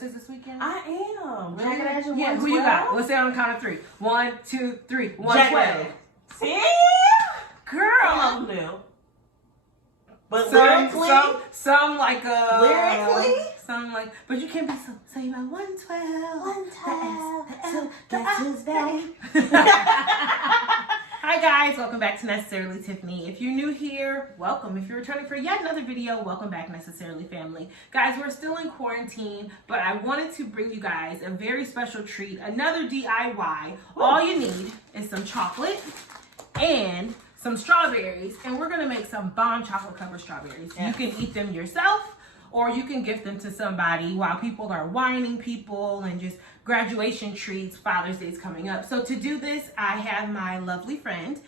This weekend? I am. Really? Yeah, who you got? Let's say on the count of 3. 1, 2, 3. 112. See? Girl. I do. But some like lyrically? Some like, but you can't be so you know 112. 112. Guess who's back? Hi guys, welcome back to Necessarily Tiffany. If you're new here, welcome. If you're returning for yet another video, welcome back Necessarily family. Guys, we're still in quarantine, but I wanted to bring you guys a very special treat, another DIY. All you need is some chocolate and some strawberries, and we're gonna make some bomb chocolate covered strawberries. Yes. You can eat them yourself, or you can gift them to somebody while people are whining people and just graduation treats. Father's Day is coming up. So to do this, I have my lovely friend,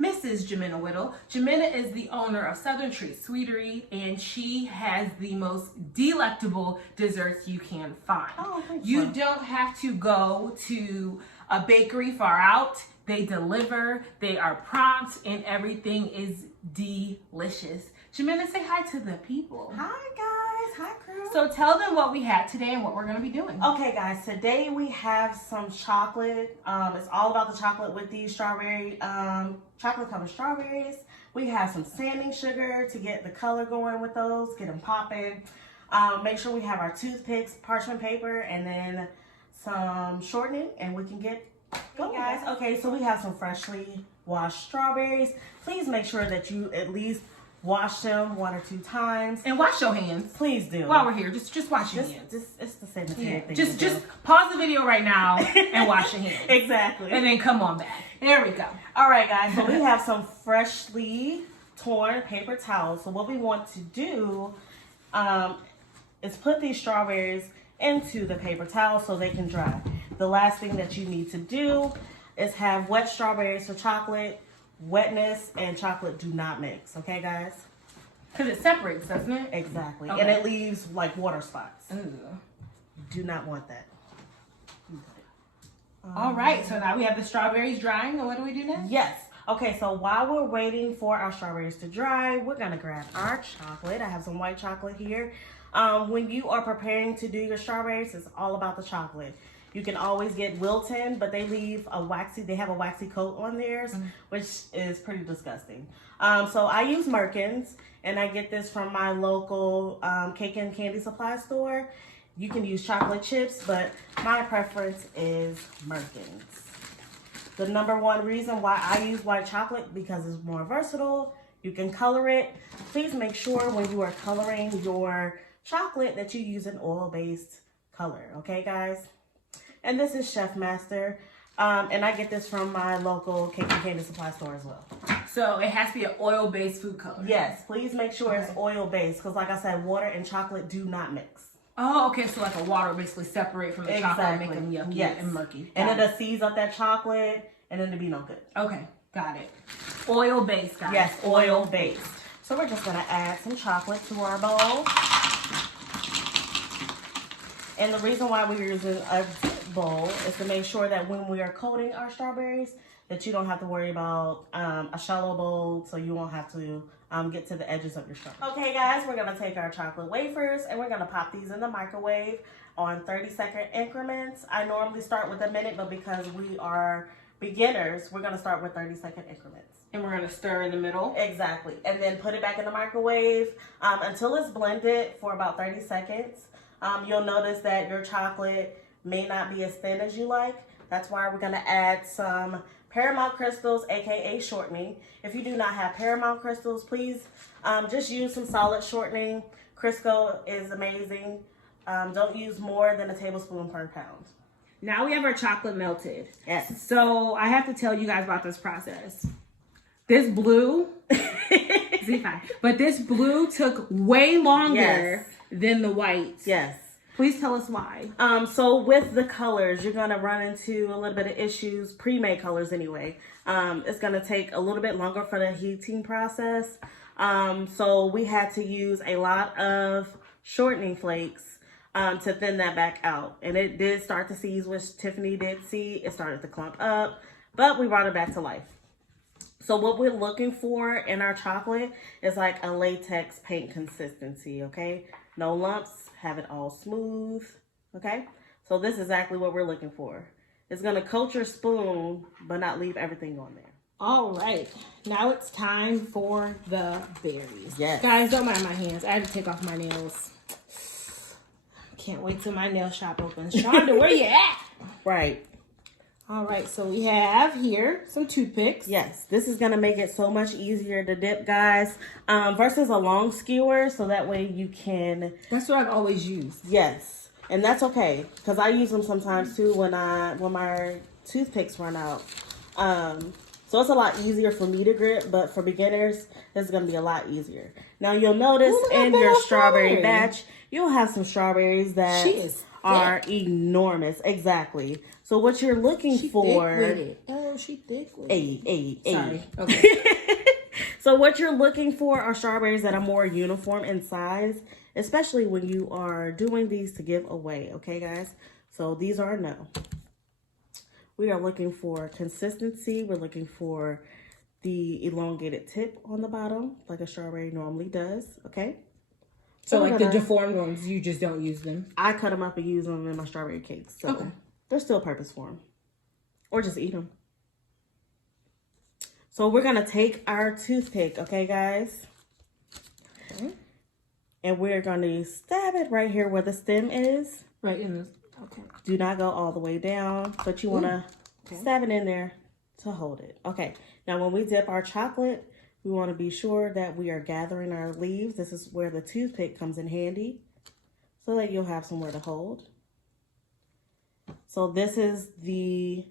Mrs. Jimina Whittle. Jimina is the owner of Southernsweetery, and she has the most delectable desserts you can find. Oh, you don't have to go to a bakery far out. They deliver, they are prompt, and everything is delicious. Jimina, say hi to the people. Hi guys, hi crew. So tell them what we have today and what we're gonna be doing. Okay guys, today we have some chocolate. It's all about the chocolate with these strawberry, chocolate covered strawberries. We have some sanding sugar to get the color going with those, get them popping. Make sure we have our toothpicks, parchment paper, and then some shortening, and we can get going, guys. Okay, so we have some freshly washed strawberries. Please make sure that you at least wash them 1 or 2 times. And wash your hands. Please do. While we're here, just wash your hands. It's the sanitary thing. Just pause the video right now and wash your hands. Exactly. And then come on back. There we go. All right, guys. So we have some freshly torn paper towels. So what we want to do is put these strawberries into the paper towel so they can dry. The last thing that you need to do is have wet strawberries for chocolate. Wetness and chocolate do not mix, okay guys? Because it separates, doesn't it? Exactly. Okay. And it leaves like water spots. Ooh. Do not want that. All right, so now we have the strawberries drying, and what do we do next? Yes. Okay, so while we're waiting for our strawberries to dry, we're gonna grab our chocolate. I have some white chocolate here. When you are preparing to do your strawberries, it's all about the chocolate. You can always get Wilton, but they have a waxy coat on theirs, which is pretty disgusting. So I use Merkins, and I get this from my local cake and candy supply store. You can use chocolate chips, but my preference is Merkins. The #1 reason why I use white chocolate, because it's more versatile. You can color it. Please make sure when you are coloring your chocolate that you use an oil-based color, okay guys? And this is Chef Master, and I get this from my local cake and candy supply store as well. So it has to be an oil-based food color. Yes, please make sure it's oil-based, because like I said, water and chocolate do not mix. Oh, okay, so like a water basically separate from the chocolate and make them yucky and murky. And it'll seize up that chocolate, and it'll be no good. Okay, got it. Oil-based, guys. Yes, oil-based. So we're just gonna add some chocolate to our bowl. And the reason why we're using a bowl is to make sure that when we are coating our strawberries, that you don't have to worry about a shallow bowl, so you won't have to get to the edges of your strawberries. Okay guys, we're gonna take our chocolate wafers and we're gonna pop these in the microwave on 30-second increments. I normally start with a minute, but because we are beginners, we're gonna start with 30-second increments. And we're gonna stir in the middle. Exactly, and then put it back in the microwave until it's blended for about 30 seconds. You'll notice that your chocolate may not be as thin as you like. That's why we're gonna add some Paramount crystals, aka shortening. If you do not have Paramount crystals, please just use some solid shortening. Crisco is amazing. Don't use more than a tablespoon per pound. Now we have our chocolate melted. Yes. So I have to tell you guys about this process. This blue, but this blue took way longer than the whites. Yes. Please tell us why. So with the colors, you're gonna run into a little bit of issues, pre-made colors anyway. It's gonna take a little bit longer for the heating process. So we had to use a lot of shortening flakes to thin that back out. And it did start to seize, which Tiffany did see. It started to clump up, but we brought it back to life. So what we're looking for in our chocolate is like a latex paint consistency, okay? No lumps, have it all smooth, Okay, so this is exactly what we're looking for. It's gonna coat your spoon, but not leave everything on there. All right, now it's time for the berries. Yes. Guys, don't mind my hands. I had to take off my nails. Can't wait till my nail shop opens. Shonda, where you at? Right. All right, so we have here some toothpicks. Yes, this is gonna make it so much easier to dip, guys, versus a long skewer, so that way you can. That's what I've always used. Yes, and that's okay, because I use them sometimes too when my toothpicks run out. So it's a lot easier for me to grip, but for beginners, this is gonna be a lot easier. Now you'll notice in your strawberry batch, you'll have some strawberries that are enormous. Exactly. So what you're looking for? Thick with it. Oh, she thick with it. Sorry. Okay. So what you're looking for are strawberries that are more uniform in size, especially when you are doing these to give away. Okay, guys. So these are a no. We are looking for consistency. We're looking for the elongated tip on the bottom, like a strawberry normally does. Okay. So like the deformed ones, you just don't use them? I cut them up and use them in my strawberry cakes. So they're still purpose for them. Or just eat them. So we're going to take our toothpick, okay, guys? Okay. And we're going to stab it right here where the stem is. Right in this. Okay. Do not go all the way down, but you want to stab it in there to hold it. Okay. Now, when we dip our chocolate, we want to be sure that we are gathering our leaves. This is where the toothpick comes in handy, so that you'll have somewhere to hold. So this is the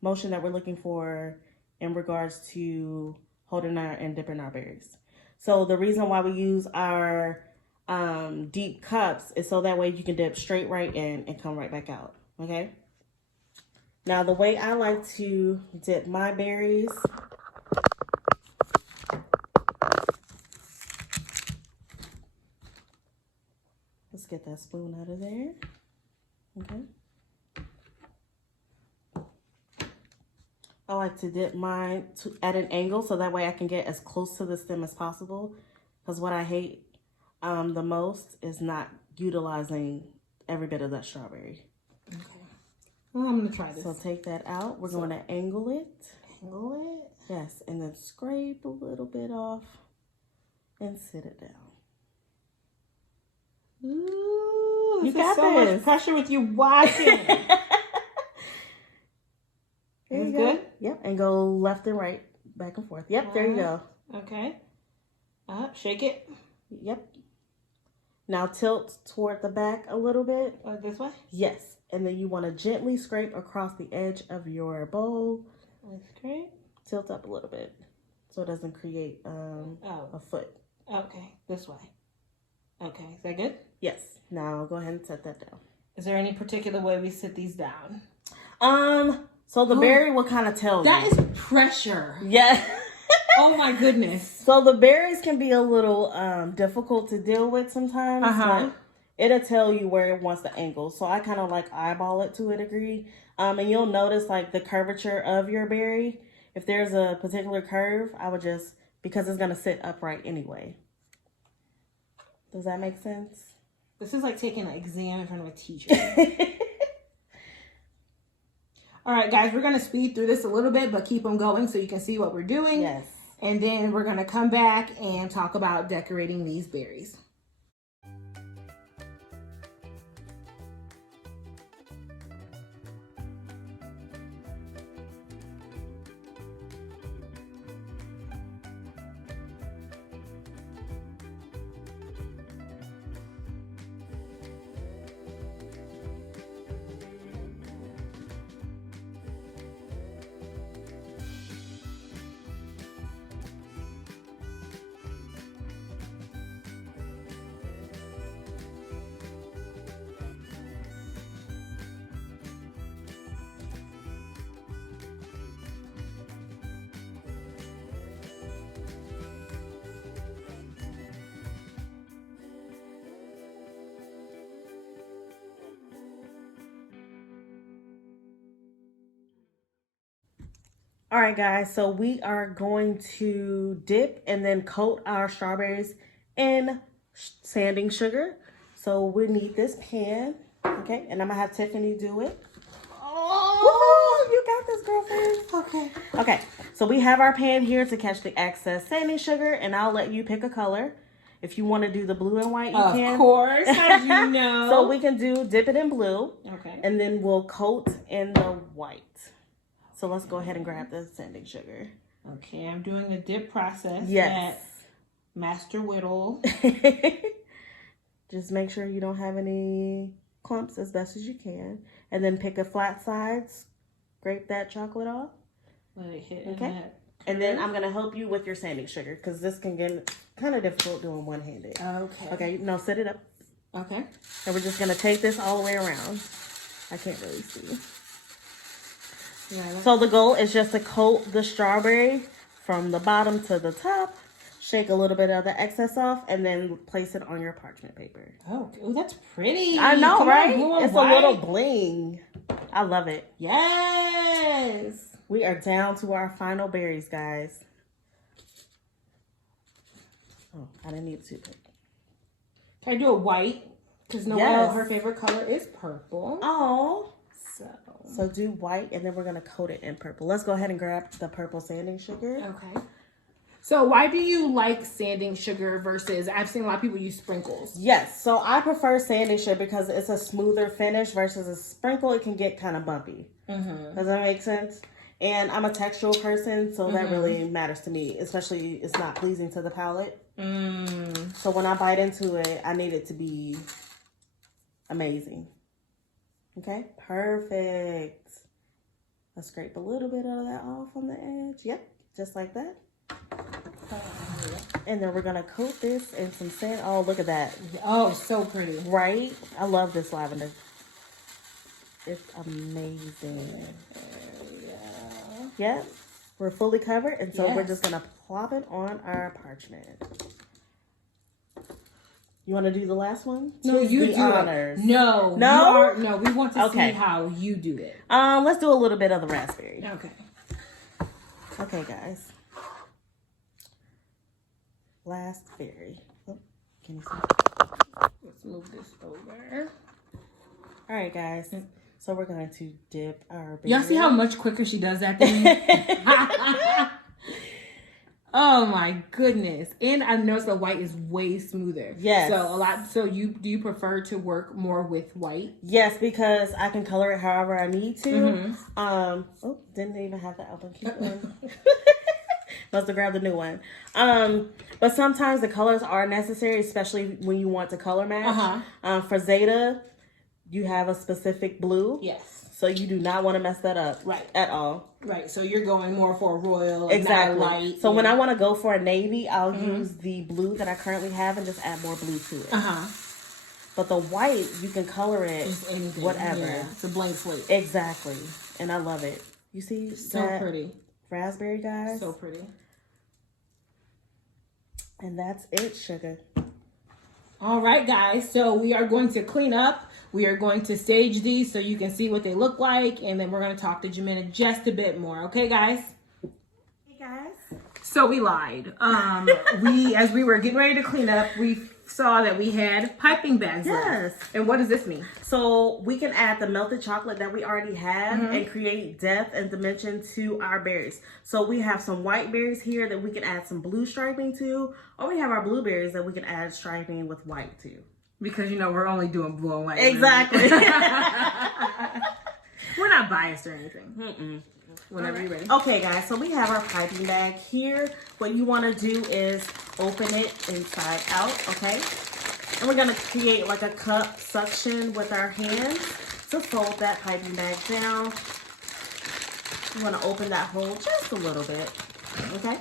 motion that we're looking for in regards to holding our and dipping our berries. So the reason why we use our deep cups is so that way you can dip straight right in and come right back out. Okay. Now the way I like to dip my berries, let's get that spoon out of there. Okay. I like to dip mine at an angle so that way I can get as close to the stem as possible. Because what I hate the most is not utilizing every bit of that strawberry. Okay. Well, I'm going to try this. So take that out. We're going to angle it. Angle it? Yes. And then scrape a little bit off and sit it down. Ooh, you got so much pressure with you watching. Is good? Yep. And go left and right, back and forth. Yep. There you go. Okay. Shake it. Yep. Now tilt toward the back a little bit. This way? Yes. And then you want to gently scrape across the edge of your bowl. Scrape. Tilt up a little bit so it doesn't create a foot. Okay. This way. Okay. Is that good? Yes. Now go ahead and set that down. Is there any particular way we sit these down? So the berry will kind of tell you. That is pressure. Yeah. Oh my goodness. So the berries can be a little difficult to deal with sometimes. But it'll tell you where it wants to angle. So I kind of like eyeball it to a degree. And you'll notice like the curvature of your berry. If there's a particular curve, I would just, because it's going to sit upright anyway. Does that make sense? This is like taking an exam in front of a teacher. All right, guys, we're going to speed through this a little bit, but keep them going so you can see what we're doing. Yes. And then we're going to come back and talk about decorating these berries. All right, guys, so we are going to dip and then coat our strawberries in sanding sugar. So So we need this pan, okay? And I'm gonna have Tiffany do it. Oh, you got this, girlfriend. Okay. Okay, so we have our pan here to catch the excess sanding sugar, and I'll let you pick a color. If you want to do the blue and white, you can. Of course, as you know. So we can dip it in blue. Okay. And then we'll coat in the white. So let's go ahead and grab the sanding sugar. Okay, I'm doing a dip process. Yes. At Master Whittle. Just make sure you don't have any clumps as best as you can. And then pick a flat side, scrape that chocolate off. Let it hit. Okay. And then I'm going to help you with your sanding sugar because this can get kind of difficult doing one-handed. Okay. Okay, now set it up. Okay. And we're just going to take this all the way around. I can't really see. Yeah, so the goal is just to coat the strawberry from the bottom to the top. Shake a little bit of the excess off and then place it on your parchment paper. Oh, that's pretty. I know, right? It's white. A little bling. I love it. Yes. We are down to our final berries, guys. Oh, I didn't need to. Can I do a white? Because Noelle, her favorite color is purple. Oh. So do white, and then we're going to coat it in purple. Let's go ahead and grab the purple sanding sugar. Okay. So why do you like sanding sugar versus, I've seen a lot of people use sprinkles. Yes, so I prefer sanding sugar because it's a smoother finish versus a sprinkle. It can get kind of bumpy. Does that make sense? And I'm a textural person, so that really matters to me, especially it's not pleasing to the palate. So when I bite into it, I need it to be amazing. Okay, perfect. Let's scrape a little bit of that off on the edge. Yep, just like that. And then we're going to coat this in some sand. Oh, look at that. Oh, so pretty. Right? I love this lavender. It's amazing. Yep. We're fully covered. And so we're just going to plop it on our parchment. You want to do the last one? No, you do honors. it. No. No, we want to see how you do it. Let's do a little bit of the raspberry. Okay. Okay, guys. Last berry. Oh, can you see? Let's move this over. All right, guys. So we're going to dip our berry. Y'all see how much quicker she does that than me? Oh my goodness. And I noticed the white is way smoother. Yes. So do you prefer to work more with white? Yes, because I can color it however I need to. Oh, didn't even have that open. Keep going. Must have grabbed a new one. But sometimes the colors are necessary, especially when you want to color match. For Zeta, you have a specific blue. Yes. So you do not want to mess that up. Right. At all. Right. So you're going more for a royal. Exactly. Not light. So when I want to go for a navy, I'll use the blue that I currently have and just add more blue to it. But the white, you can color it just anything. Whatever. Yeah. It's a blank slate. Exactly. And I love it. You see so pretty. Raspberry, guys? So pretty. And that's it, sugar. All right, guys. So we are going to clean up. We are going to stage these so you can see what they look like. And then we're going to talk to Jimina just a bit more. Okay, guys? Hey, guys. So we lied. As we were getting ready to clean up, we saw that we had piping bags left. And what does this mean? So we can add the melted chocolate that we already have and create depth and dimension to our berries. So we have some white berries here that we can add some blue striping to, or we have our blueberries that we can add striping with white to. Because, we're only doing blue and white. Exactly. We're not biased or anything. Whenever you're ready. Okay, guys, so we have our piping bag here. What you want to do is open it inside out, okay? And we're going to create like a cup suction with our hands to fold that piping bag down. You want to open that hole just a little bit, okay?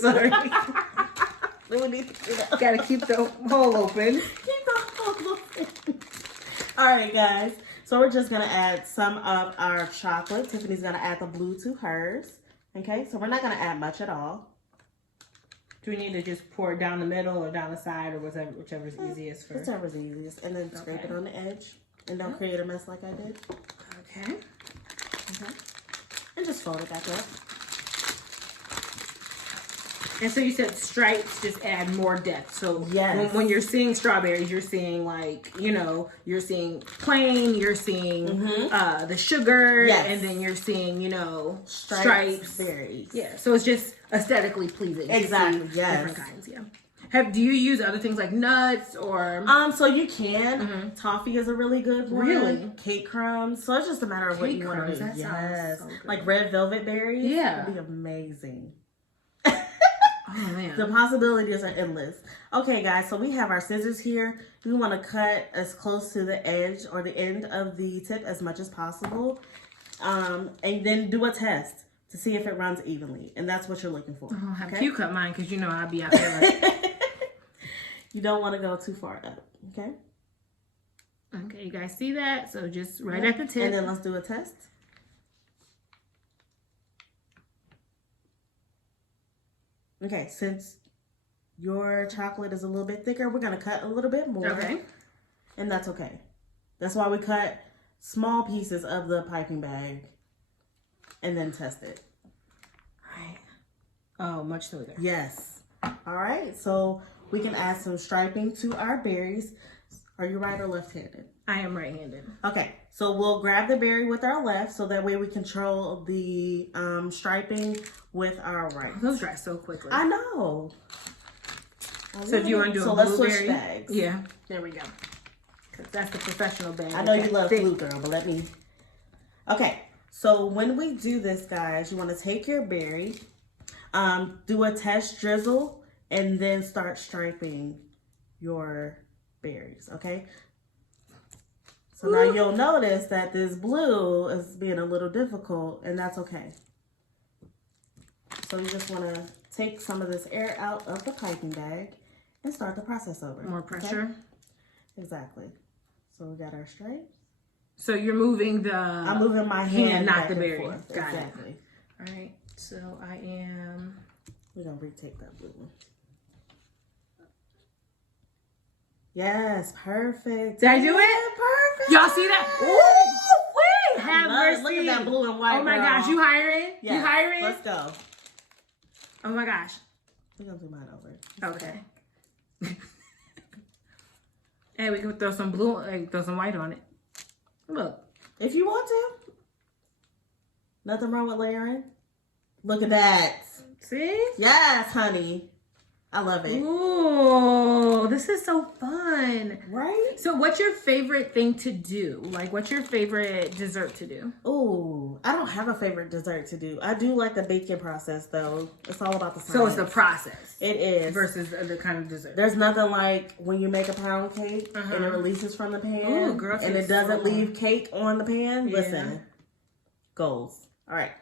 Sorry. Gotta keep the hole open. Keep the hole open. All right, guys. So we're just going to add some of our chocolate. Tiffany's going to add the blue to hers. Okay, so we're not going to add much at all. Do we need to just pour it down the middle or down the side or whichever's easiest for? Whichever's easiest. And then scrape it on the edge. And don't create a mess like I did. Okay. And just fold it back up. And so you said stripes just add more depth. So yes, when you're seeing strawberries, you're seeing like, you know, you're seeing plain, you're seeing the sugar, yes, and then you're seeing, you know, stripes. berries. Yeah. So it's just aesthetically pleasing. Exactly. Yes. Different kinds. Yeah. Do you use other things like nuts or? So you can. Toffee is a really good one. Really? Cake crumbs. So it's just a matter of what you want to do. That yes. sounds so good. Like red velvet berries. Yeah. Would be amazing. Oh man. The possibilities are endless. Okay, guys, so we have our scissors here. We want to cut as close to the edge or the end of the tip as much as possible. And then do a test to see if it runs evenly. And that's what you're looking for. Oh, have you cut mine because you know I'll be out there like... You don't want to go too far up, okay? Okay, you guys see that? So just right at the tip. And then let's do a test. Okay, since your chocolate is a little bit thicker, we're going to cut a little bit more. Okay. And that's okay. That's why we cut small pieces of the piping bag and then test it. All right. Oh, much smoother. Yes. All right, so we can add some striping to our berries. Are you right or left-handed? I am right-handed. Okay, so we'll grab the berry with our left so that way we control the striping with our right. Those dry so quickly. I know. So do you want to do a let's blueberry? switch bags. Yeah, there we go. Cause that's the professional bag. I know you love blue, girl, but let me. Okay, so when we do this, guys, you want to take your berry, do a test drizzle, and then start striping your berries, okay? So now you'll notice that this blue is being a little difficult, and that's okay. So you just want to take some of this air out of the piping bag and start the process over. More pressure. Okay? Exactly. So we got our stripes. So you're moving the... I'm moving my hand, not back the and berry. forth. Got exactly. it. All right. So I am... We're going to retake that blue one. Yes, perfect. Did I do it? Perfect. Y'all see that? Ooh, wait. Have mercy. Look at that blue and white. Oh my girl. gosh, you hiring? Yes. You hiring? Let's go. Oh my gosh. We're going to do mine over. Okay. And we can throw some blue, like, throw some white on it. Look. If you want to. Nothing wrong with layering. Look at that. See? Yes, honey. I love it. Ooh, this is so fun. Right? So what's your favorite thing to do? Like, what's your favorite dessert to do? Ooh, I don't have a favorite dessert to do. I do like the baking process, though. It's all about the science. So it's the process. It is. Versus the kind of dessert. There's nothing like when you make a pound cake and it releases from the pan. Ooh, girl, and it doesn't leave cake on the pan. Yeah. Listen, goals. All right.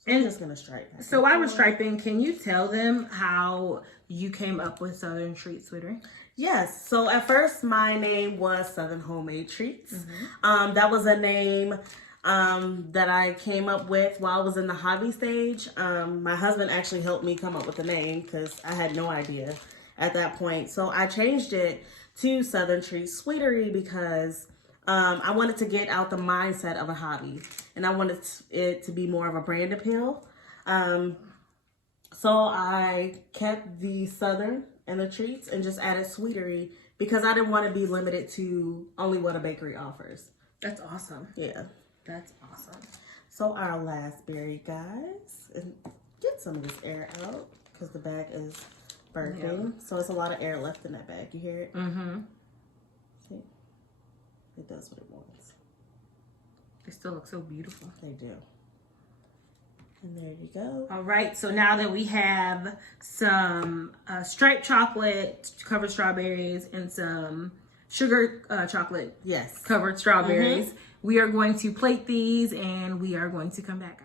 So I'm just going to stripe. So while we're striping, can you tell them how you came up with Southern Sweetery? Yes. So at first, my name was Southern Homemade Treats. That was a name that I came up with while I was in the hobby stage. My husband actually helped me come up with the name because I had no idea at that point. So I changed it to Southern Sweetery because I wanted to get out the mindset of a hobby, and I wanted it to be more of a brand appeal. So I kept the Southern and the treats and just added Sweetery because I didn't want to be limited to only what a bakery offers. That's awesome. Yeah. That's awesome. So our last berry, guys, and get some of this air out because the bag is burping. Yeah. So it's a lot of air left in that bag. You hear it? Mm-hmm. See? It does what it wants. They still look so beautiful. They do. And there you go. All right, so now that we have some striped chocolate covered strawberries and some sugar chocolate covered strawberries, we are going to plate these and we are going to come back, guys.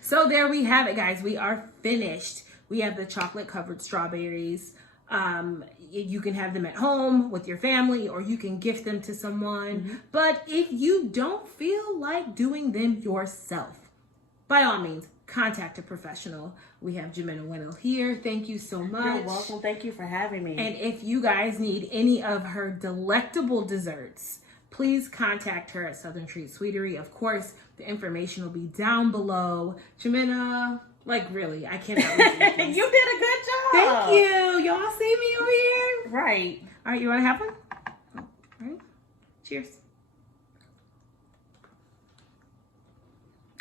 So there we have it, guys. We are finished. We have the chocolate covered strawberries. You can have them at home with your family or you can gift them to someone. But if you don't feel like doing them yourself, by all means, contact a professional. We have Jimina Whittle here. Thank you so much. You're welcome. Thank you for having me. And if you guys need any of her delectable desserts, please contact her at Southernsweetery. Of course, the information will be down below. Jimina, like really, I cannot wait to eat this. You did a good job. Thank you. Y'all see me over here? Right. All right, you want to have one? All right. Cheers.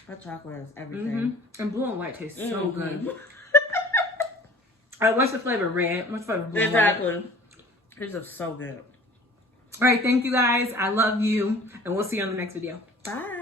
That chocolate is everything. And blue and white tastes so good. All right, what's the flavor? Red? What's the flavor? Blue Exactly. This is so good. All right, thank you guys. I love you. And we'll see you on the next video. Bye.